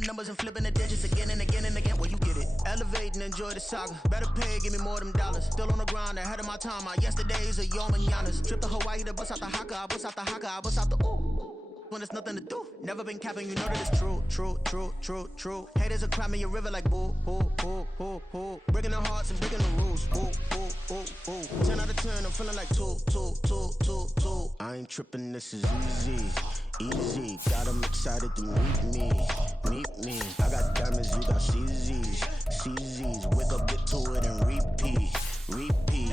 up numbers and flipping the digits again and again and again. Well, you get it. Elevate and enjoy the saga. Better pay, give me more of them dollars. Still on the grind, ahead of my time. My yesterdays are your mananas. Trip to Hawaii to bust out the haka. I bust out the haka. I bust out the ooh. When there's nothing to do. Never been capping, you know that it's true, true, true, true, true. Haters are climbing your river like boo, boo, boo, boo, boo. Breaking their hearts and breaking the rules. Boo, boo, boo, boo. 10 out of 10, I'm feeling like 2, 2, 2, 2, 2. I ain't tripping, this is easy, easy. Got them excited to meet me, meet me. I got diamonds, you got CZs, CZs. Wake up, get to it and repeat, repeat.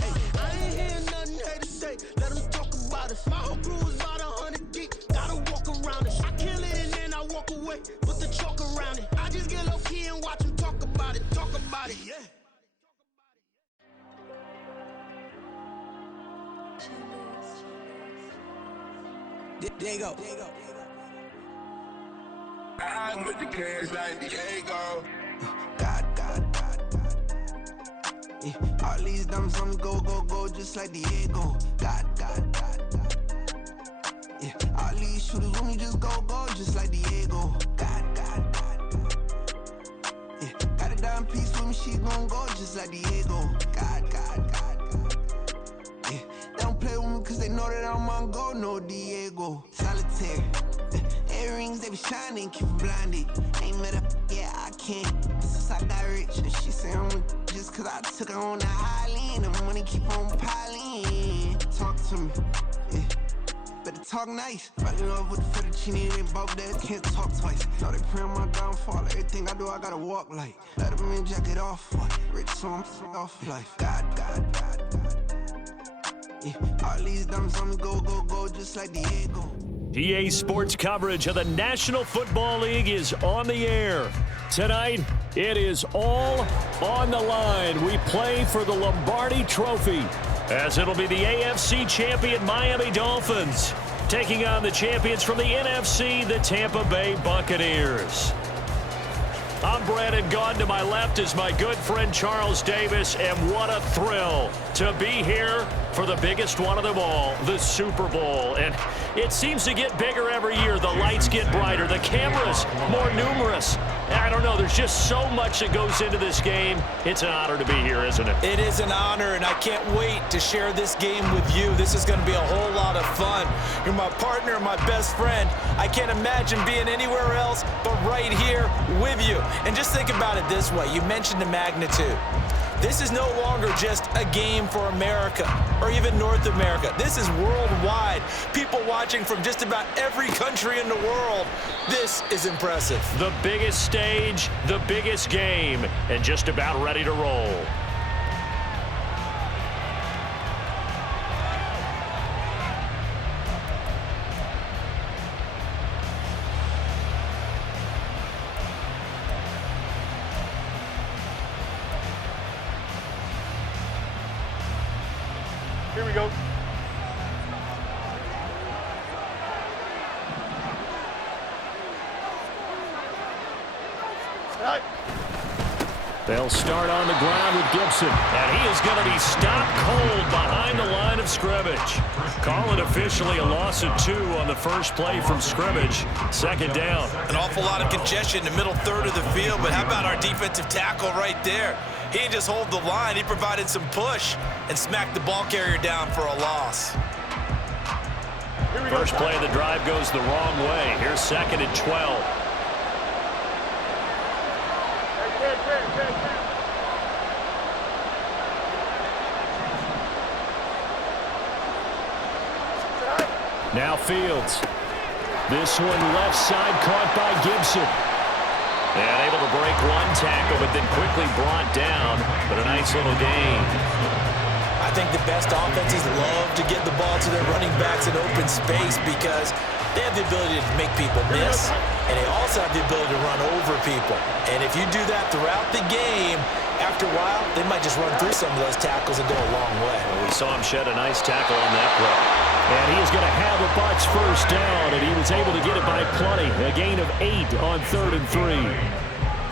Hey, I ain't hearing nothing haters say. Let them talk about us. My whole crew is about 100 deep. Gotta walk around it. I kill it and then I walk away. Put the chalk around it. I just get low key and watch them talk about it. Talk about it, yeah. There you go. I'm with the cash like Diego. God. Yeah, all these diamonds on the go, just like Diego. God. Yeah, all these shooters on me just go, just like Diego. God. Yeah, got a dime piece with me, she gon' go just like Diego. God. Yeah, they don't play with me cause they know that I'm on go, no Diego. Solitaire. Earrings, they be shining, keep me blinded. Ain't met up, yeah, I can't. Since I got rich, and she say I'm just cause I took her on the island. The money keep on piling. Talk to me, yeah. Better talk nice. Fall in love with the fettuccine, they both dead, can't talk twice. Now they pray on my downfall, everything I do, I gotta walk like. Let them in, jacket off, what? Rich, so I'm off life. God. Yeah, all these diamonds on me go, just like Diego. PA Sports coverage of the National Football League is on the air. Tonight, it is all on the line. We play for the Lombardi Trophy, as it'll be the AFC champion Miami Dolphins taking on the champions from the NFC, the Tampa Bay Buccaneers. I'm Brandon Gaudin. To my left is my good friend Charles Davis, and what a thrill to be here for the biggest one of them all, the Super Bowl. And it seems to get bigger every year. The lights get brighter, the cameras more numerous. I don't know, there's just so much that goes into this game. It's an honor to be here, isn't it? It is an honor, and I can't wait to share this game with you. This is going to be a whole lot of fun. You're my partner, my best friend. I can't imagine being anywhere else but right here with you. And just think about it this way. You mentioned the magnitude. This is no longer just a game for America or even North America. This is worldwide. People watching from just about every country in the world. This is impressive. The biggest stage, the biggest game, and just about ready to roll. Here we go. They'll start on the ground with Gibson, and he is going to be stopped cold behind the line of scrimmage. Call it officially a loss of 2 on the first play from scrimmage. Second down. An awful lot of congestion in the middle third of the field, but how about our defensive tackle right there? He didn't just hold the line, he provided some push and smacked the ball carrier down for a loss. First play of the drive goes the wrong way. Here's 2nd and 12. Now Fields. This one left side caught by Gibson. And able to break one tackle, but then quickly brought down. But a nice little gain. I think the best offenses love to get the ball to their running backs in open space because they have the ability to make people miss, and they also have the ability to run over people. And if you do that throughout the game, after a while, they might just run through some of those tackles and go a long way. Well, we saw him shed a nice tackle on that play. And he is going to have a Bucs first down, and he was able to get it by plenty. A gain of 8 on 3rd and 3.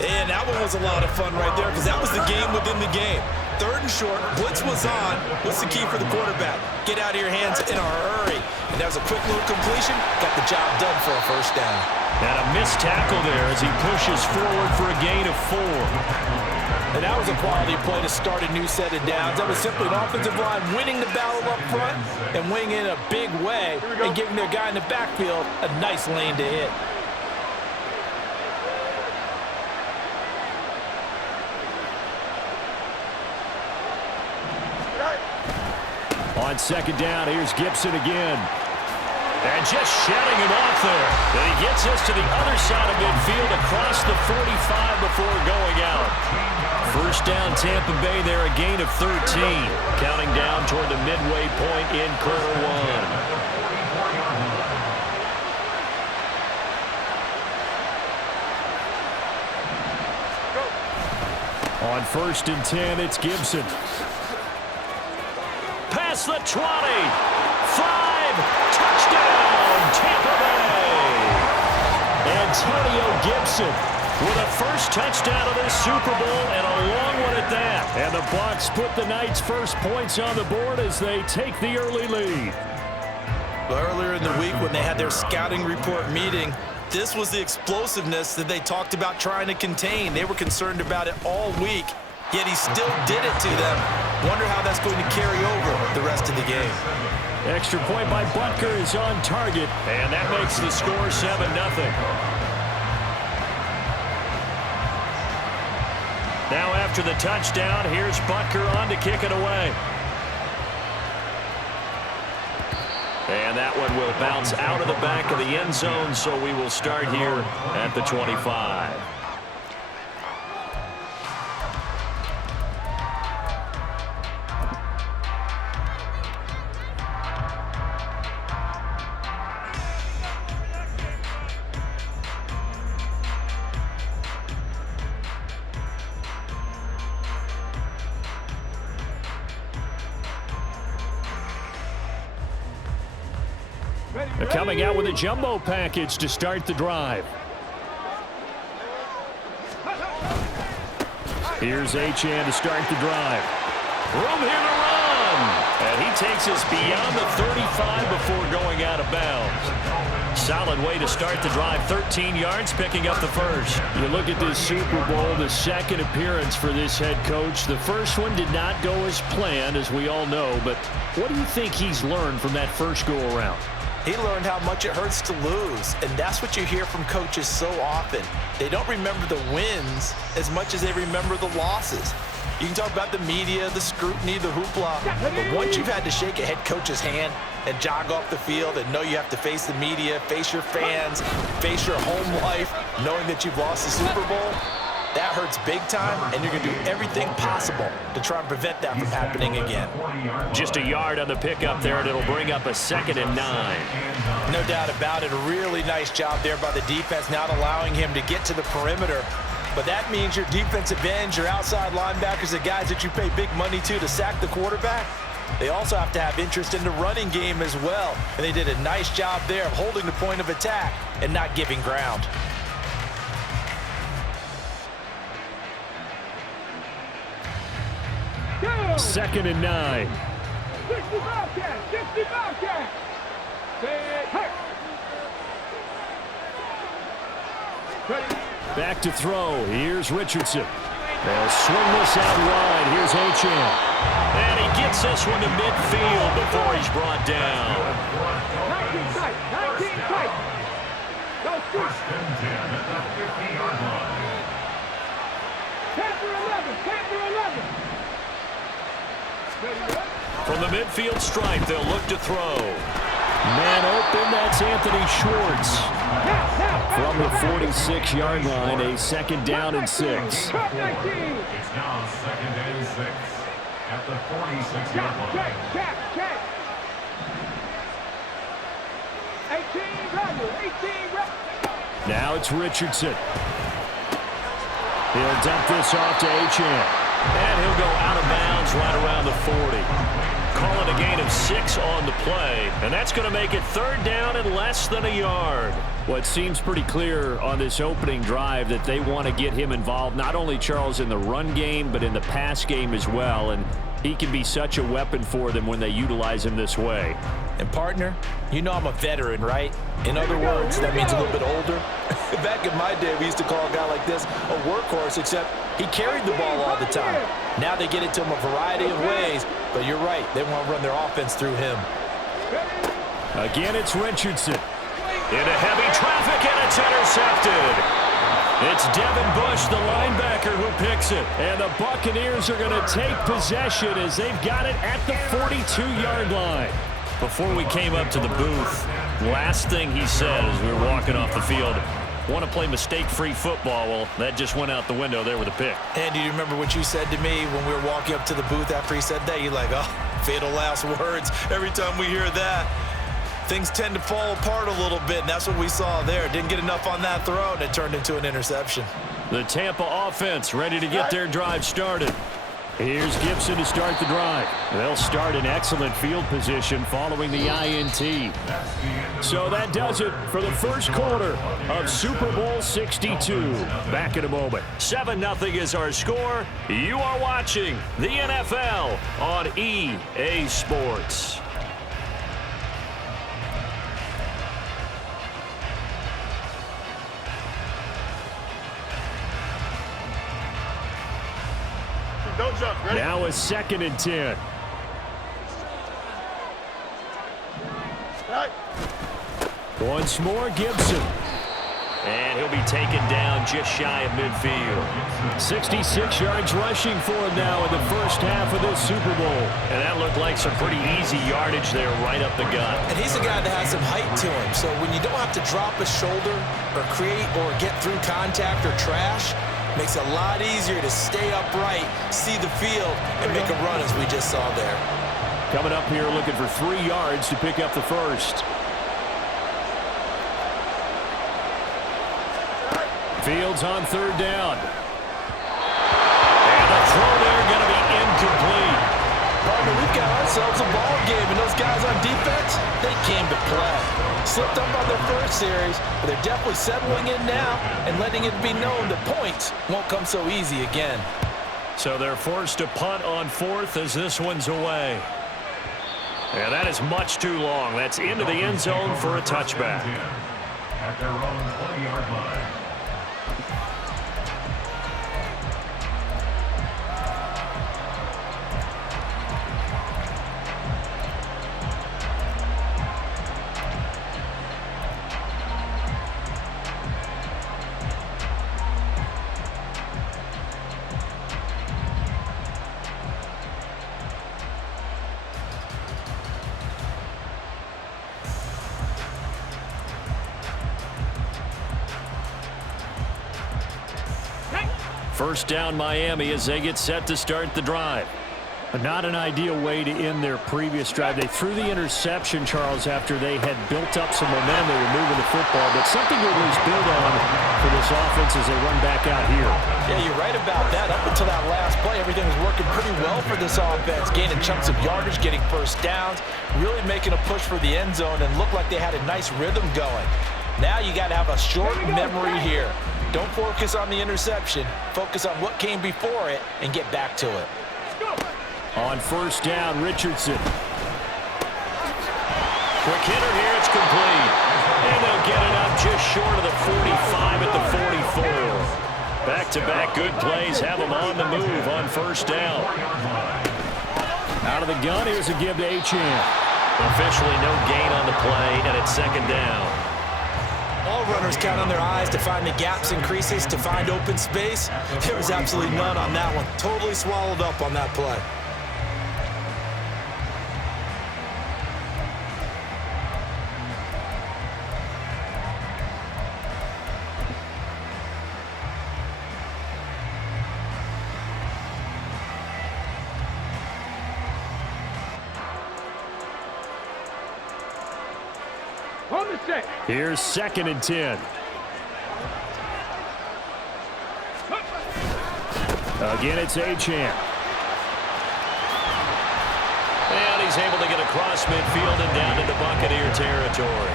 And that one was a lot of fun right there because that was the game within the game. 3rd and short. Blitz was on. What's the key for the quarterback? Get out of your hands in a hurry. And that was a quick little completion. Got the job done for a 1st down. And a missed tackle there as he pushes forward for a gain of 4. And that was a quality play to start a new set of downs. That was simply an offensive line winning the battle up front and winning in a big way and giving their guy in the backfield a nice lane to hit. On 2nd down, here's Gibson again. And just shutting him off there. And he gets us to the other side of midfield across the 45 before going out. 1st down, Tampa Bay there, a gain of 13. Counting down toward the midway point in quarter 1. On 1st and 10, it's Gibson. Past the 20. 5. Touchdown, Tampa Bay. Antonio Gibson with a 1st touchdown of this Super Bowl and a long one at that. And the Bucs put the Knights' first points on the board as they take the early lead. Earlier in the week when they had their scouting report meeting, this was the explosiveness that they talked about trying to contain. They were concerned about it all week, yet he still did it to them. Wonder how that's going to carry over the rest of the game. Extra point by Butker is on target, and that makes the score 7-0. Now after the touchdown, here's Butker on to kick it away. And that one will bounce out of the back of the end zone, so we will start here at the 25. They're coming out with a jumbo package to start the drive. Here's Achane to start the drive. Room here to run. And he takes us beyond the 35 before going out of bounds. Solid way to start the drive. 13 yards, picking up the 1st. You look at this Super Bowl, the 2nd appearance for this head coach. The 1st one did not go as planned, as we all know. But what do you think he's learned from that first go-around? He learned how much it hurts to lose, and that's what you hear from coaches so often. They don't remember the wins as much as they remember the losses. You can talk about the media, the scrutiny, the hoopla, but once you've had to shake a head coach's hand and jog off the field and know you have to face the media, face your fans, face your home life, knowing that you've lost the Super Bowl, that hurts big time, and you're going to do everything possible to try and prevent that from happening again. Just a yard on the pickup there, and it'll bring up a 2nd and 9. No doubt about it. A really nice job there by the defense, not allowing him to get to the perimeter. But that means your defensive ends, your outside linebackers, the guys that you pay big money to sack the quarterback, they also have to have interest in the running game as well. And they did a nice job there of holding the point of attack and not giving ground. Second and 9. Back to throw. Here's Richardson. They'll swing this out wide. Here's Achane. And he gets this one to midfield before he's brought down. 19 tight. 19 tight. Go first and 10 at the 50-yard line. 10 for 11. 10 for 11. From the midfield stripe, they'll look to throw. Man open, that's Anthony Schwartz. From the 46-yard line, a 2nd down and 6. It's now 2nd and 6 at the 46-yard line. Check. 18 runner. Now it's Richardson. He'll dump this off to Achane. And he'll go out of bounds right around the 40. call it a gain of 6 on the play, and that's going to make it 3rd down and less than a yard. Well, it seems pretty clear on this opening drive that they want to get him involved, not only, Charles, in the run game, but in the pass game as well, and he can be such a weapon for them when they utilize him this way. And, partner, you know I'm a veteran, right? In other words, that means a little bit older. Back in my day, we used to call a guy like this a workhorse, except he carried the ball all the time. Now they get it to him a variety of ways, but you're right. They want to run their offense through him. Again, it's Richardson. Into heavy traffic, and it's intercepted. It's Devin Bush, the linebacker, who picks it. And the Buccaneers are going to take possession as they've got it at the 42-yard line. Before we came up to the booth, last thing he said as we were walking off the field, want to play mistake-free football. Well, that just went out the window there with a pick. And do you remember what you said to me when we were walking up to the booth after he said that? You're like, oh, fatal last words. Every time we hear that, things tend to fall apart a little bit, and that's what we saw there. Didn't get enough on that throw, and it turned into an interception. The Tampa offense ready to get their drive started. Here's Gibson to start the drive. They'll start in excellent field position following the INT. So that does it for the first quarter of Super Bowl 62. Back in a moment. 7-0 is our score. You are watching the NFL on EA Sports. Don't jump. Ready? Now a 2nd and 10. Right. Once more, Gibson. And he'll be taken down just shy of midfield. 66 yards rushing for him now in the first half of this Super Bowl. And that looked like some pretty easy yardage there right up the gut. And he's a guy that has some height to him. So when you don't have to drop a shoulder or create or get through contact or trash, makes it a lot easier to stay upright, see the field, and make a run as we just saw there. Coming up here looking for 3 yards to pick up the first. Fields on 3rd down. And the throw there going to be incomplete. Partner, we've got ourselves a ball game, and those guys on defense, they came to play. Slipped up on their first series, but they're definitely settling in now and letting it be known that points won't come so easy again. So they're forced to punt on 4th as this one's away. And that is much too long. That's into the end zone for a touchback. At their own 20-yard line. First down Miami as they get set to start the drive. Not an ideal way to end their previous drive. They threw the interception, Charles, after they had built up some momentum. They were moving the football, but something to at least build on for this offense as they run back out here. Yeah, you're right about that. Up until that last play, everything was working pretty well for this offense, gaining chunks of yardage, getting first downs, really making a push for the end zone, and looked like they had a nice rhythm going. Now you got to have a short memory here. Don't focus on the interception. Focus on what came before it and get back to it. On first down, Richardson. Quick hitter here, it's complete. And they'll get it up just short of the 45 at the 44. Back-to-back good plays have them on the move on first down. Out of the gun, here's a give to Achane. Officially no gain on the play, and it's 2nd down. All runners count on their eyes to find the gaps and creases, to find open space. There was absolutely none on that one. Totally swallowed up on that play. Here's 2nd and 10. Again, it's Achane. And he's across midfield and down into Buccaneer territory.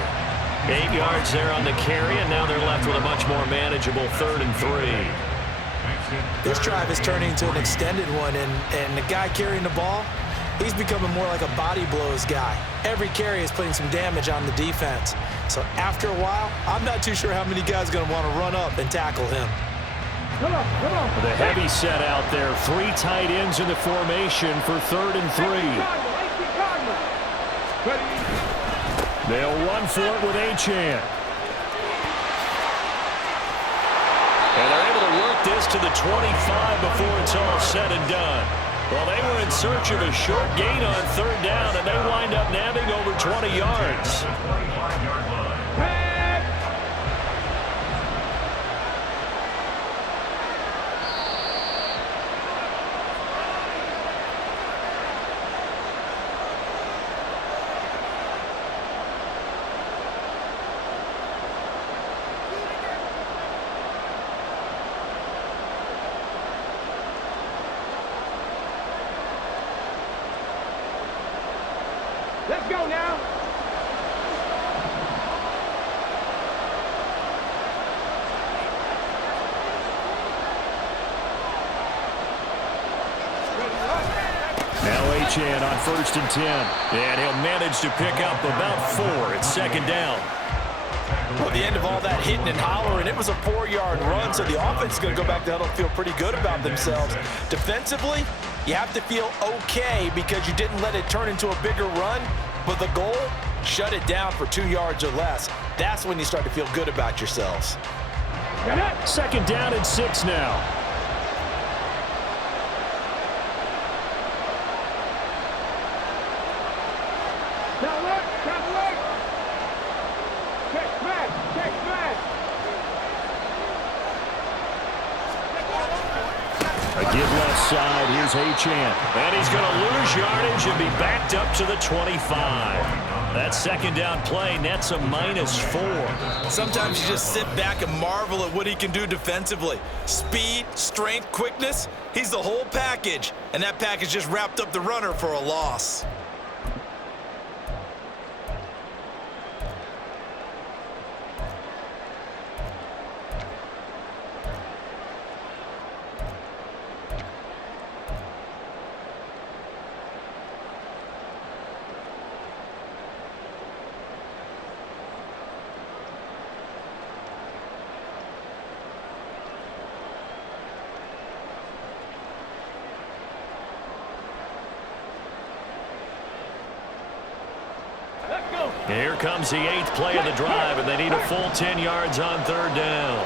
8 yards there on the carry, and now they're left with a much more manageable 3rd and 3. This drive is turning into an extended one, and the guy carrying the ball, he's becoming more like a body blows guy. Every carry is putting some damage on the defense. So after a while, I'm not too sure how many guys are going to want to run up and tackle him. Come on. The heavy set out there. 3 tight ends in the formation for 3rd and 3. They'll run for it with Achane. And they're able to work this to the 25 before it's all said and done. Well, they were in search of a short gain on 3rd down, and they wind up nabbing over 20 yards. Let's go now. Now Achane on 1st and 10. And he'll manage to pick up about 4. It's 2nd down. Well, the end of all that hitting and hollering, it was a 4-yard run, so the offense is going to go back to huddle and feel pretty good about themselves. Defensively, you have to feel okay because you didn't let it turn into a bigger run, but the goal, shut it down for 2 yards or less. That's when you start to feel good about yourselves. 2nd down and 6 now. A give left side. Here's Achane. And he's going to lose yardage and be backed up to the 25. That 2nd down play nets a -4. Sometimes you just sit back and marvel at what he can do defensively. Speed, strength, quickness, he's the whole package. And that package just wrapped up the runner for a loss. Here comes the 8th play of the drive, and they need a full 10 yards on 3rd down.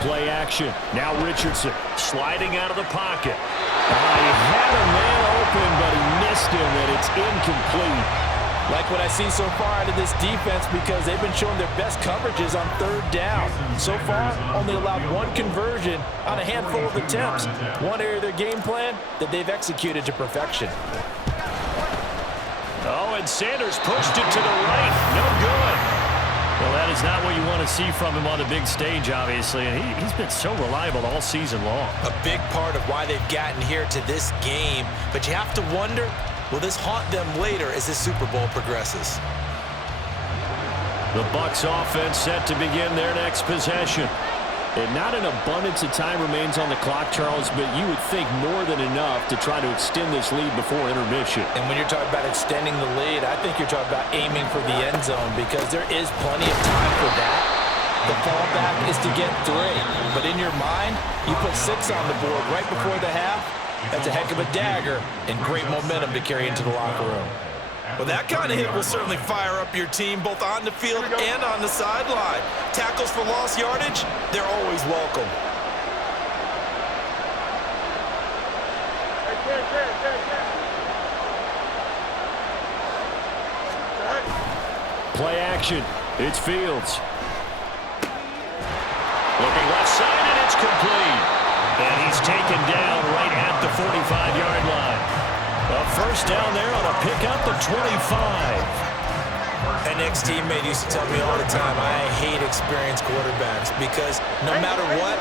Play action. Now Richardson sliding out of the pocket. He had a man open, but he missed him, and it's incomplete. Like what I've seen so far out of this defense because they've been showing their best coverages on 3rd down. So far, only allowed 1 conversion on a handful of attempts. One area of their game plan that they've executed to perfection. Oh, and Sanders pushed it to the right. No good. Well, that is not what you want to see from him on the big stage, obviously. And he's been so reliable all season long. A big part of why they've gotten here to this game. But you have to wonder, will this haunt them later as this Super Bowl progresses? The Bucs offense set to begin their next possession. And not an abundance of time remains on the clock, Charles, but you would think more than enough to try to extend this lead before intermission. And when you're talking about extending the lead, I think you're talking about aiming for the end zone because there is plenty of time for that. The fallback is to get 3. But in your mind, you put 6 on the board right before the half. That's a heck of a dagger and great momentum to carry into the locker room. Well, that kind of hit will certainly fire up your team both on the field and on the sideline. Tackles for lost yardage, they're always welcome. Play action. It's Fields. Looking left side, and it's complete. And he's taken down right at the 45-yard line. A first down there on a pickup of 25. An ex-teammate used to tell me all the time, I hate experienced quarterbacks because no matter what,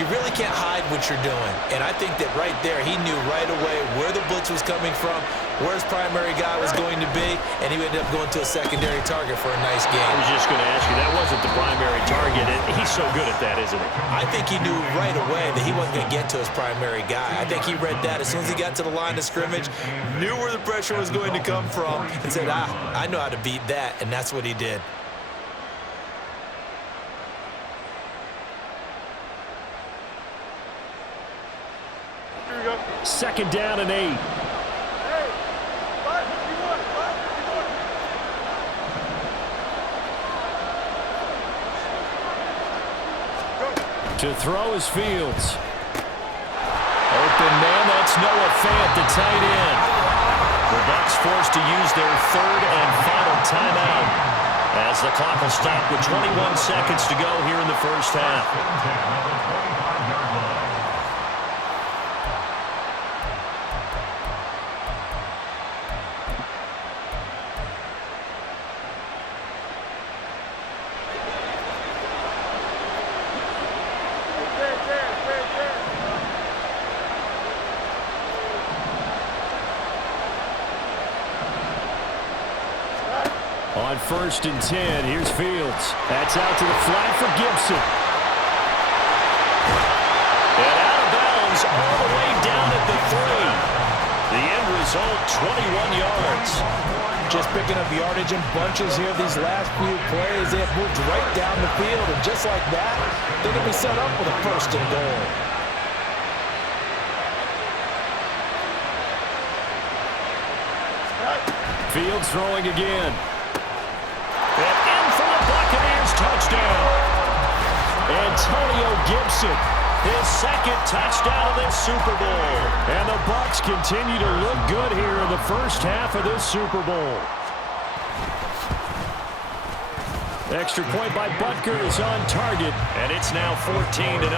you really can't hide what you're doing. And I think that right there, he knew right away where the blitz was coming from, where his primary guy was going to be, and he ended up going to a secondary target for a nice game. I was just going to ask you, that wasn't the primary target, and he's so good at that, isn't he? I think he knew right away that he wasn't going to get to his primary guy. I think he read that as soon as he got to the line of scrimmage, knew where the pressure was going to come from, and said, I know how to beat that, and that's what he did. Second down and 8. To throw is Fields. Open man, that's Noah Fant, the tight end. The Bucs forced to use their third and final timeout as the clock will stop with 21 seconds to go here in the first half. On 1st and 10, here's Fields. That's out to the flat for Gibson. And out of bounds all the way down at the 3. The end result, 21 yards. Just picking up yardage in bunches here these last few plays. They have moved right down the field, and just like that, they're going to be set up with a 1st and goal. Fields throwing again. And in for the Buccaneers touchdown. Antonio Gibson, his second touchdown of this Super Bowl. And the Bucs continue to look good here in the first half of this Super Bowl. Extra point by Butker is on target, and it's now 14-0.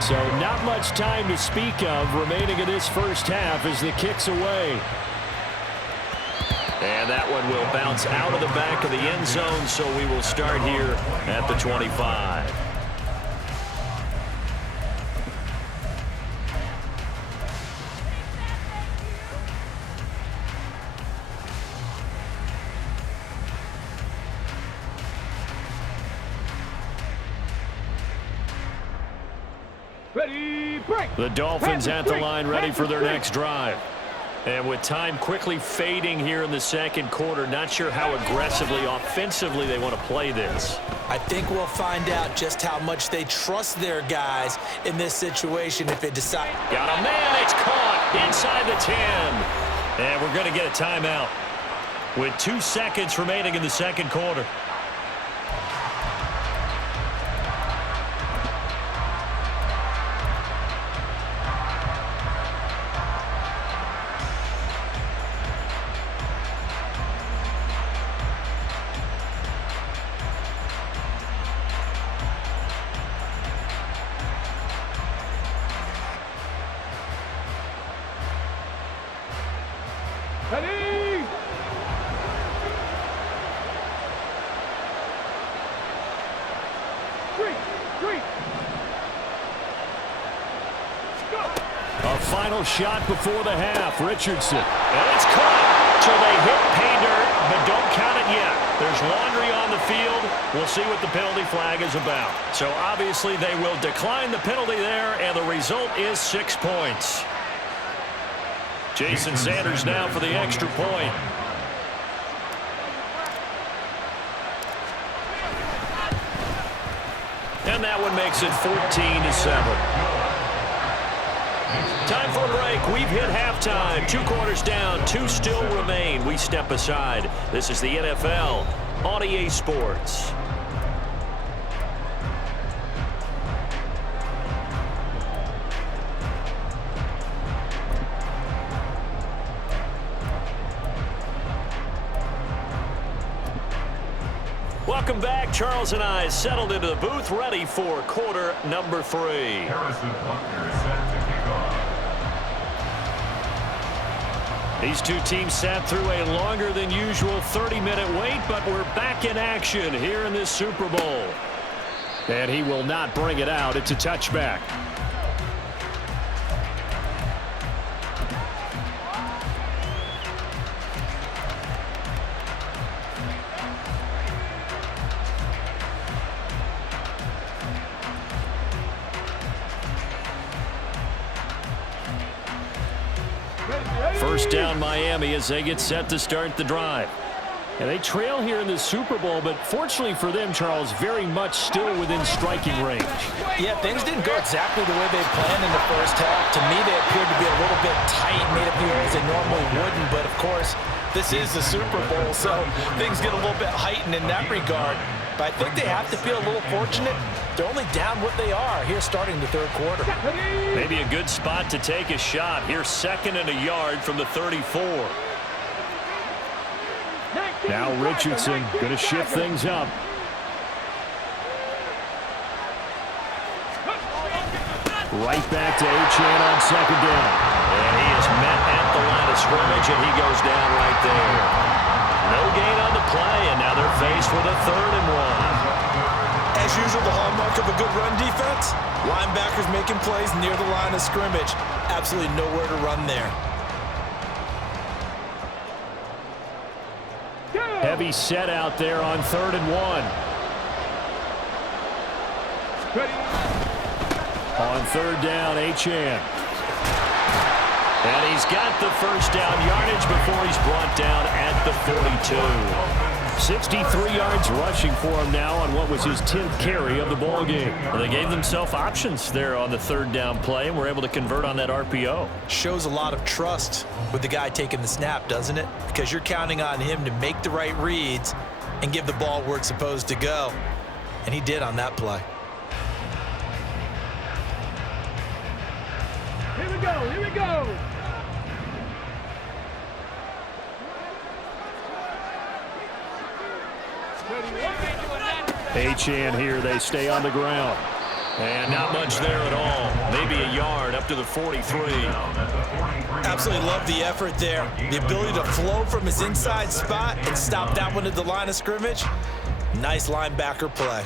So not much time to speak of remaining in this first half as the kick's away. And that one will bounce out of the back of the end zone, so we will start here at the 25. Ready, break. The Dolphins at the line, ready for their next drive. And with time quickly fading here in the second quarter, not sure how aggressively, offensively they want to play this. I think we'll find out just how much they trust their guys in this situation if they decide. Got a man, it's caught inside the 10. And we're going to get a timeout with 2 seconds remaining in the second quarter. Ready. Three. Go. A final shot before the half. Richardson. And it's caught. So they hit pay dirt, but don't count it yet. There's laundry on the field. We'll see what the penalty flag is about. So obviously they will decline the penalty there, and the result is 6 points. Jason Sanders now for the extra point. And that one makes it 14-7. Time for a break. We've hit halftime. 2 quarters down, 2 still remain. We step aside. This is the NFL on EA Sports. Welcome back. Charles and I settled into the booth, ready for quarter number 3. These two teams sat through a longer than usual 30-minute wait, but we're back in action here in this Super Bowl. And he will not bring it out. It's a touchback. First down Miami as they get set to start the drive. And they trail here in the Super Bowl, but fortunately for them, Charles, very much still within striking range. Yeah, things didn't go exactly the way they planned in the first half. To me, they appeared to be a little bit tight, made a few errors they normally wouldn't. But, of course, this is the Super Bowl, so things get a little bit heightened in that regard. But I think they have to feel a little fortunate. They're only down what they are here starting the third quarter. Maybe a good spot to take a shot. Here, 2nd and a yard from the 34. Now Richardson going to shift things up. Right back to Achane on 2nd down. And he is met at the line of scrimmage, and he goes down right there. No gain on the play, and now they're faced with a 3rd and 1. As usual, the hallmark of a good run defense, linebackers making plays near the line of scrimmage. Absolutely nowhere to run there. Heavy set out there on 3rd and 1. On 3rd down, Achane. And he's got the first down yardage before he's brought down at the 42. 63 yards rushing for him now on what was his 10th carry of the ball game. Well, they gave themselves options there on the 3rd down play and were able to convert on that RPO. Shows a lot of trust with the guy taking the snap, doesn't it? Because you're counting on him to make the right reads and give the ball where it's supposed to go. And he did on that play. Here we go, here we go. Achane here, they stay on the ground. And not much there at all. Maybe a yard up to the 43. Absolutely love the effort there. The ability to flow from his inside spot and stop that one at the line of scrimmage. Nice linebacker play.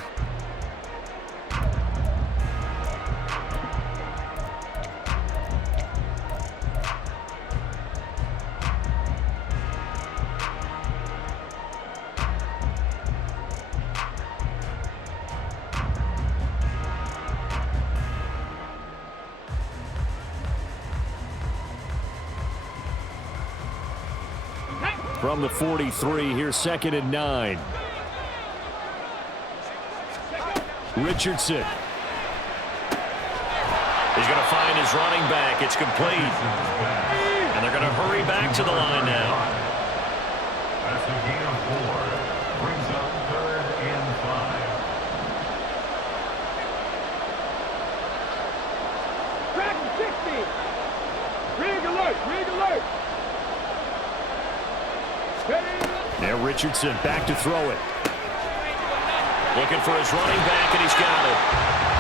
From the 43, here's 2nd and 9. Richardson. He's going to find his running back. It's complete. And they're going to hurry back to the line now. That's a gain of 4. Brings up 3rd and 5. Track 60. Rig alert, rig alert. Now Richardson back to throw it. Looking for his running back, and he's got it.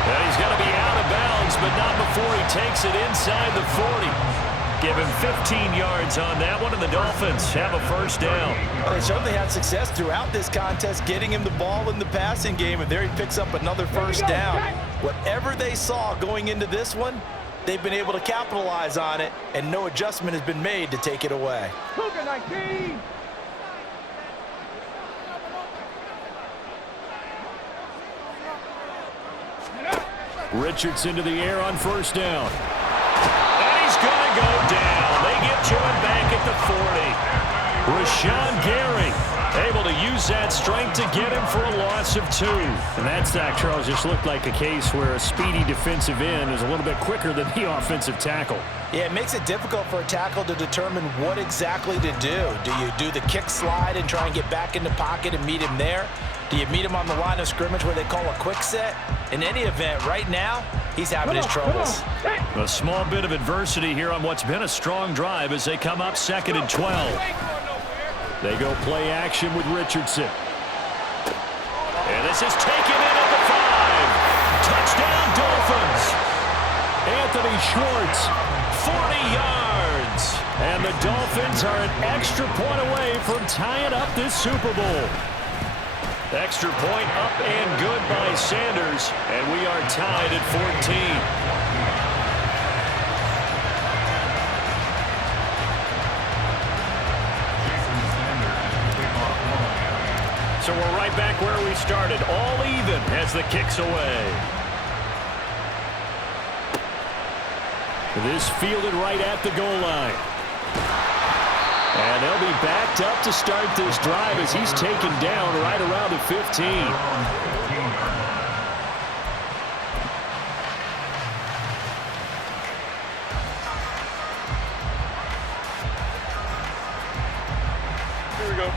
And he's got to be out of bounds, but not before he takes it inside the 40. Give him 15 yards on that one, and the Dolphins have a first down. Well, they certainly had success throughout this contest, getting him the ball in the passing game, and there he picks up another first down. Whatever they saw going into this one, they've been able to capitalize on it, and no adjustment has been made to take it away. Cougar 19. Richardson to the air on first down. And he's going to go down. They get to him back at the 40. Rashawn Gary able to use that strength to get him for a loss of 2. And that sack, Charles, just looked like a case where a speedy defensive end is a little bit quicker than the offensive tackle. Yeah, it makes it difficult for a tackle to determine what exactly to do. Do you do the kick slide and try and get back in the pocket and meet him there? Do you meet him on the line of scrimmage where they call a quick set? In any event, right now, he's having his troubles. A small bit of adversity here on what's been a strong drive as they come up 2nd and 12. They go play action with Richardson. And this is taken in at the 5. Touchdown, Dolphins. Anthony Schwartz, 40 yards. And the Dolphins are an extra point away from tying up this Super Bowl. Extra point up and good by Sanders, and we are tied at 14. So we're right back where we started, all even as the kick's away. This fielded right at the goal line. And they'll be backed up to start this drive as he's taken down right around the 15.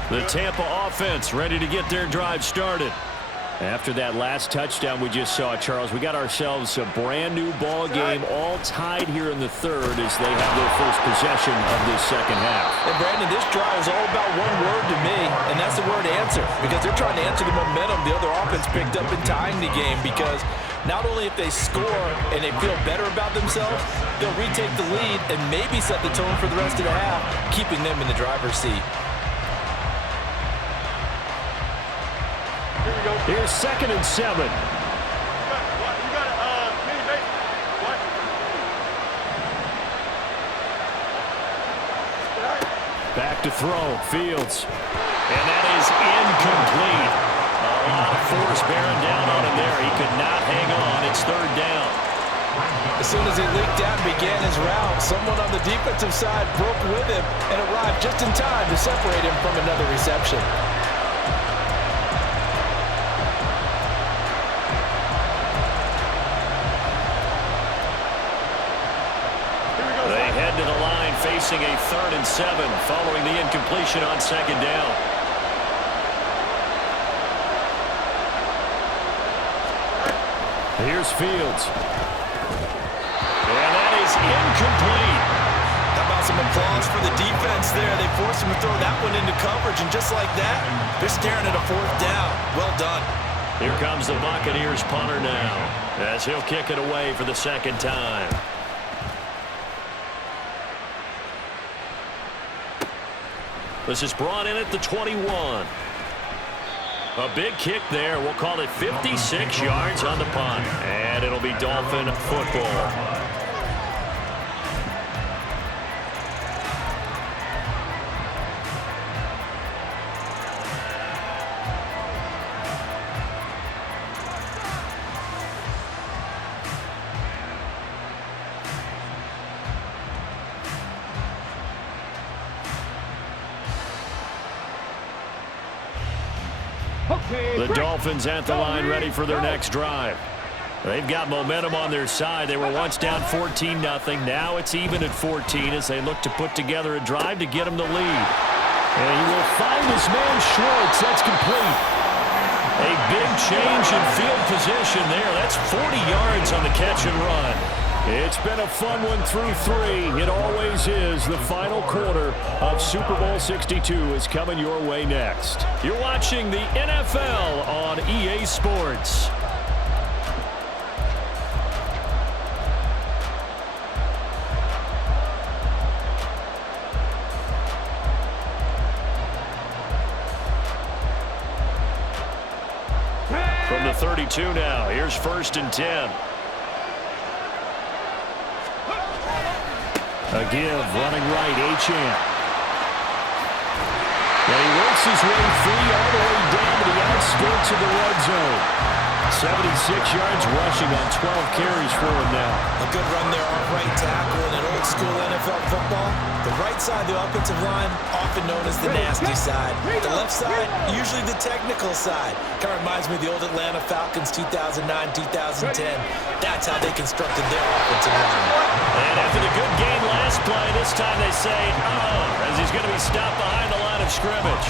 The Tampa offense ready to get their drive started. After that last touchdown we just saw, Charles, we got ourselves a brand new ball game, all tied here in the third as they have their first possession of this second half. And Brandon, this drive is all about one word to me, and that's the word answer, because they're trying to answer the momentum the other offense picked up in tying the game, because not only if they score and they feel better about themselves, they'll retake the lead and maybe set the tone for the rest of the half, keeping them in the driver's seat. Here's 2nd and 7. Back to throw, Fields. And that is incomplete. A lot of force bearing down on him there. He could not hang on. It's 3rd down. As soon as he leaked out and began his route, someone on the defensive side broke with him and arrived just in time to separate him from another reception. To the line facing a 3rd and 7 following the incompletion on 2nd down. Here's Fields. And that is incomplete. How about some applause for the defense there? They forced him to throw that one into coverage, and just like that, they're staring at a 4th down. Well done. Here comes the Buccaneers punter now as he'll kick it away for the 2nd time. This is brought in at the 21. A big kick there. We'll call it 56 yards on the punt. And it'll be Dolphin football. The Dolphins at the line ready for their next drive. They've got momentum on their side. They were once down 14-0. Now it's even at 14 as they look to put together a drive to get them the lead. And he will find his man Schwartz. That's complete. A big change in field position there. That's 40 yards on the catch and run. It's been a fun one through 3. It always is. The final quarter of Super Bowl 62 is coming your way next. You're watching the NFL on EA Sports. From the 32 now, here's 1st and 10. A give, running right, Achane. And he works his way free all the way down to the outskirts of the red zone. 76 yards rushing on 12 carries for him now. A good run there off right tackle in an old school NFL football. The right side of the offensive line, often known as the nasty side. The left side, usually the technical side. Kind of reminds me of the old Atlanta Falcons 2009-2010. That's how they constructed their offensive line. And after the good game last play, this time they say, as he's going to be stopped behind the line of scrimmage.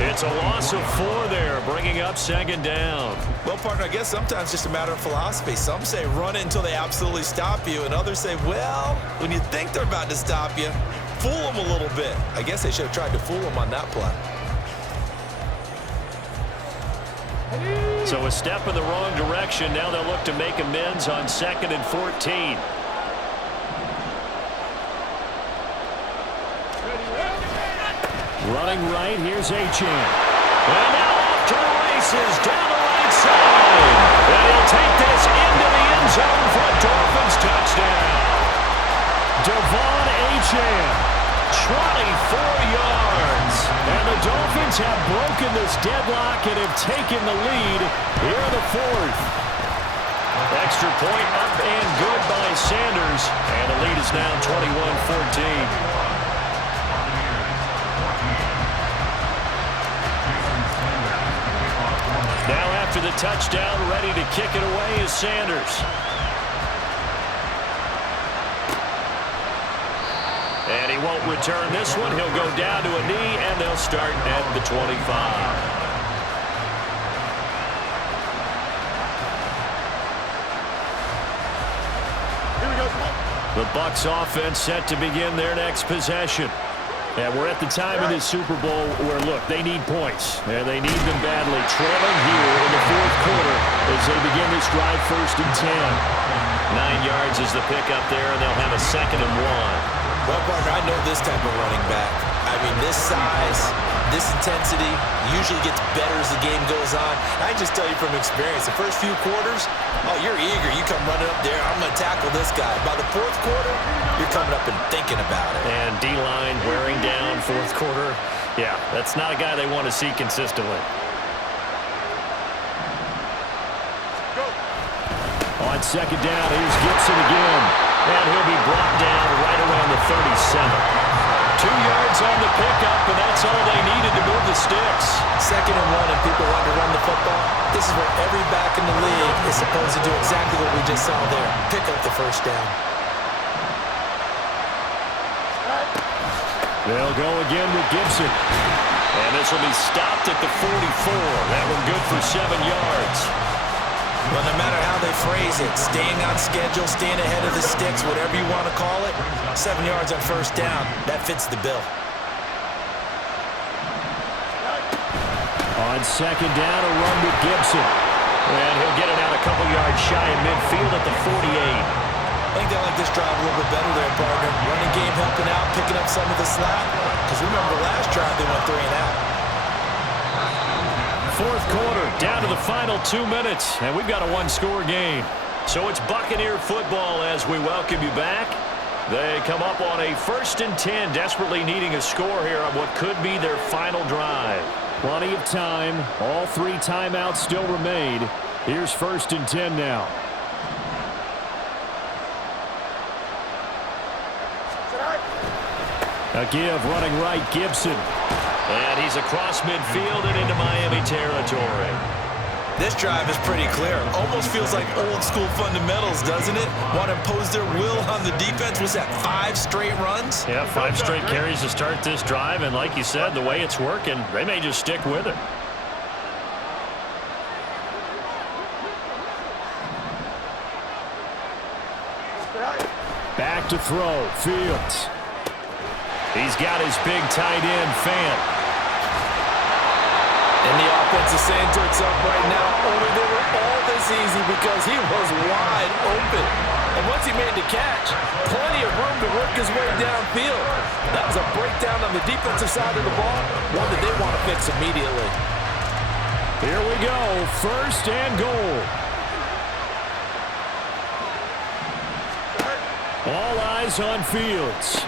It's a loss of 4 there, bringing up 2nd down. Well, partner, I guess sometimes just a matter of philosophy. Some say run it until they absolutely stop you, and others say, well, when you think they're about to stop you, fool them a little bit. I guess they should have tried to fool them on that play. So a step in the wrong direction. Now they'll look to make amends on 2nd and 14. Running right, here's Achane. And now off to the races, down the right side. And he'll take this into the end zone for a Dolphins touchdown. Devon Achane, 24 yards. And the Dolphins have broken this deadlock and have taken the lead here in the fourth. Extra point up and good by Sanders. And the lead is now 21-14. Now after the touchdown, ready to kick it away is Sanders. And he won't return this one. He'll go down to a knee, and they'll start at the 25. The Bucs offense set to begin their next possession. And we're at the time in this Super Bowl where, look, they need points. And they need them badly. Trailing here in the fourth quarter as they begin this drive 1st and 10. 9 yards is the pickup there, and they'll have a 2nd and 1. Well, partner, I know this type of running back. I mean, this size, this intensity usually gets better as the game goes on. I can just tell you from experience, the first few quarters, oh, you're eager. You come running up there, I'm going to tackle this guy. By the fourth quarter, you're coming up and thinking about it. And D-line wearing down fourth quarter. Yeah, that's not a guy they want to see consistently. On 2nd down, here's Gibson again. And he'll be brought down right around the 37. 2 yards on the pickup, and that's all they needed to move the sticks. 2nd and 1, and people want to run the football. This is where every back in the league is supposed to do exactly what we just saw there. Pick up the first down. They'll go again with Gibson. And this will be stopped at the 44. That one good for 7 yards. Well, no matter how they phrase it, staying on schedule, staying ahead of the sticks, whatever you want to call it, 7 yards on first down, that fits the bill. On 2nd down, a run with Gibson. And he'll get it out a couple yards shy of midfield at the 48. I think they like this drive a little bit better there, partner. Running game helping out, picking up some of the slack. Because remember, last drive they went 3 and out. Fourth quarter, down to the final 2 minutes, and we've got a one-score game. So it's Buccaneer football as we welcome you back. They come up on a 1st and 10, desperately needing a score here on what could be their final drive. Plenty of time. All 3 timeouts still remain. Here's 1st and 10 now. A give running right, Gibson. And he's across midfield and into Miami territory. This drive is pretty clear. Almost feels like old school fundamentals, doesn't it? Want to impose their will on the defense. Was that 5 straight runs? Yeah, 5 straight carries to start this drive. And like you said, the way it's working, they may just stick with it. Back to throw. Fields. He's got his big tight end, Fant. And the offense is saying to itself right now, only they were all this easy because he was wide open. And once he made the catch, plenty of room to work his way downfield. That was a breakdown on the defensive side of the ball, one that they want to fix immediately. Here we go, 1st and goal. All eyes on Fields.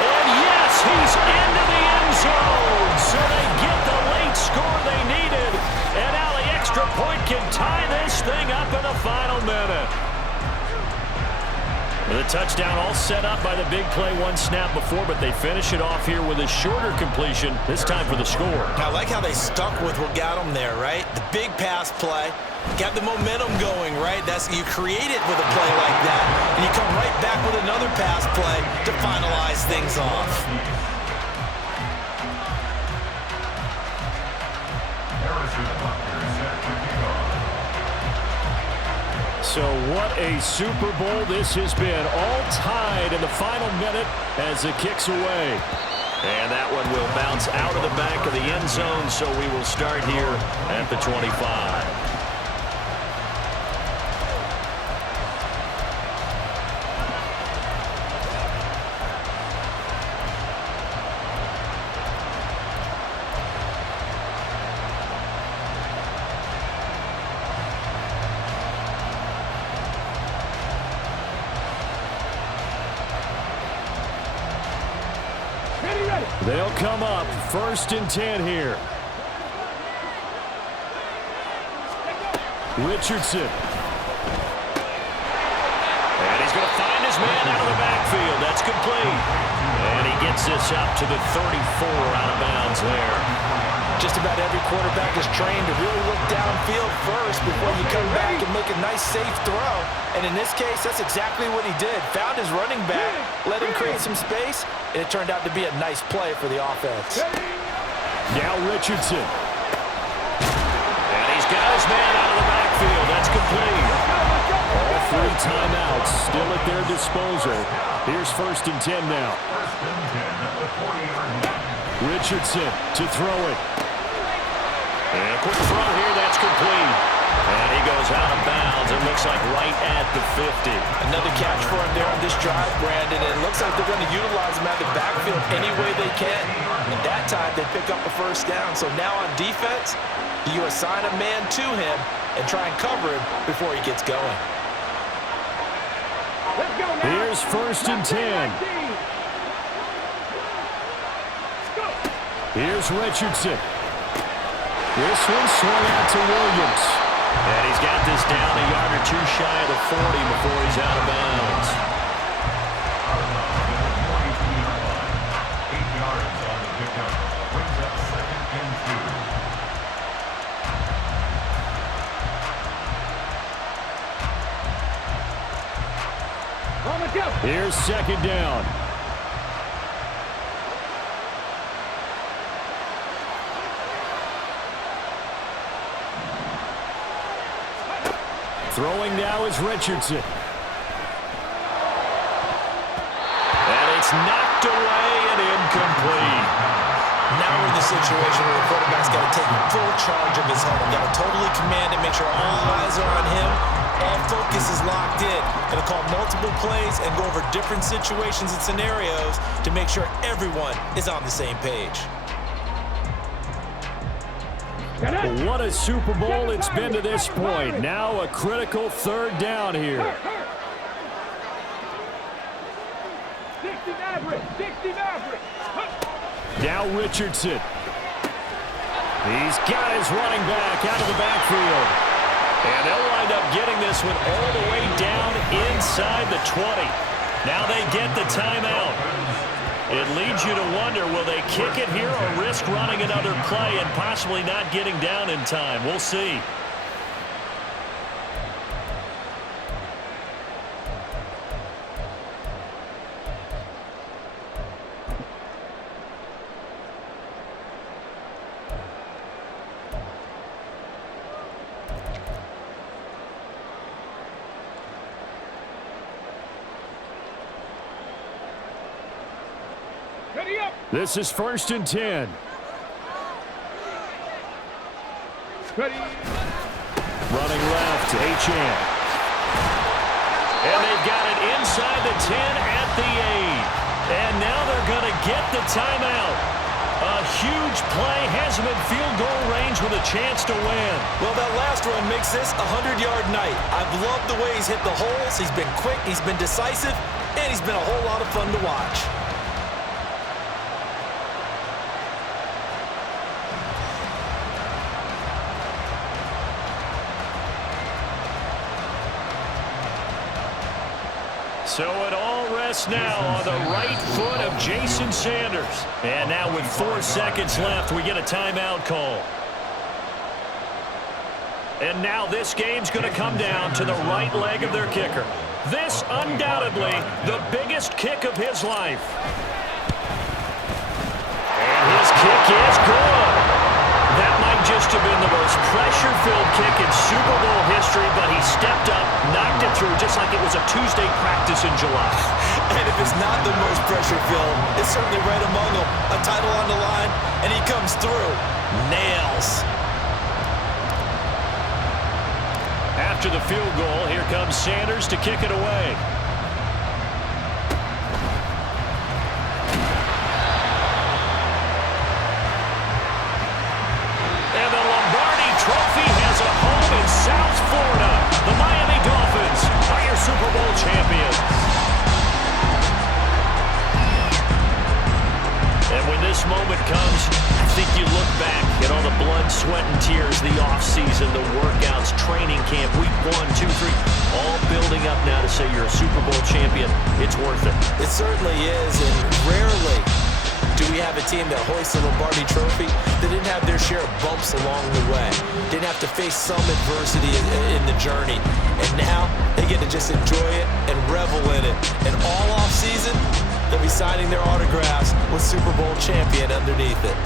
And yes, he's into the end zone. So they get the late score they needed. And now the extra point can tie this thing up in the final minute. The touchdown all set up by the big play 1 snap before, but they finish it off here with a shorter completion, this time for the score. I like how they stuck with what got them there, right? The big pass play. Got the momentum going, right? You create it with a play like that, and you come right back with another pass play to finalize things off. So what a Super Bowl this has been. All tied in the final minute as it kicks away. And that one will bounce out of the back of the end zone, so we will start here at the 25. They'll come up 1st and 10 here. Richardson. And he's going to find his man out of the backfield. That's complete. And he gets this up to the 34 out of bounds there. Just about every quarterback is trained to really look downfield first before you come back and make a nice, safe throw. And in this case, that's exactly what he did. Found his running back, let him create some space, and it turned out to be a nice play for the offense. Now Richardson. And he's got his man out of the backfield. That's complete. All 3 timeouts still at their disposal. Here's 1st and 10 now. Richardson to throw it. And a quick throw here, that's complete. And he goes out of bounds. It looks like right at the 50. Another catch for him there on this drive, Brandon. And it looks like they're going to utilize him out of the backfield any way they can. And that time, they pick up a 1st down. So now on defense, you assign a man to him and try and cover him before he gets going. Here's 1st and 10. Here's Richardson. This one swung out to Williams. And he's got this down a yard or 2 shy of the 40 before he's out of bounds. 8 yards on the pickup. Brings up 2nd and 2. Here's 2nd down. Throwing now is Richardson. And it's knocked away and incomplete. Now we're in the situation where the quarterback's got to take full charge of his helmet. Got to totally command it, make sure all eyes are on him. All focus is locked in. Going to call multiple plays and go over different situations and scenarios to make sure everyone is on the same page. What a Super Bowl it's been to this point. Now a critical 3rd down here. 60 Maverick, 60 Maverick. Now Richardson. He's got his running back out of the backfield. And they'll wind up getting this one all the way down inside the 20. Now they get the timeout. It leads you to wonder, will they kick it here or risk running another play and possibly not getting down in time? We'll see. This is 1st and 10. Running left, Achane. And they've got it inside the 10 at the 8. And now they're going to get the timeout. A huge play has him in field goal range with a chance to win. Well, that last run makes this a 100-yard night. I've loved the way he's hit the holes. He's been quick, he's been decisive, and he's been a whole lot of fun to watch. So it all rests now on the right foot of Jason Sanders. And now with 4 seconds left, we get a timeout call. And now this game's going to come down to the right leg of their kicker. This, undoubtedly, the biggest kick of his life. And his kick is good. That might just have been the most pressure-filled kick in Super Bowl history, but he stepped up, knocked it through just like it was a Tuesday practice in July. And if it's not the most pressure-filled, it's certainly right among them. A title on the line, and he comes through. Nails. After the field goal, here comes Sanders to kick it away. And the Lombardi Trophy has a home in South Florida. The Miami Dolphins are your Super Bowl champions. And when this moment comes, I think you look back at all the blood, sweat, and tears, the offseason, the workouts, training camp, week 1, 2, 3, all building up now to say you're a Super Bowl champion. It's worth it. It certainly is, and rarely do we have a team that hoists the Lombardi Trophy that didn't have their share of bumps along the way, didn't have to face some adversity in the journey, and now they get to just enjoy it and revel in it. And all offseason, they'll be signing their autographs with Super Bowl champion underneath it.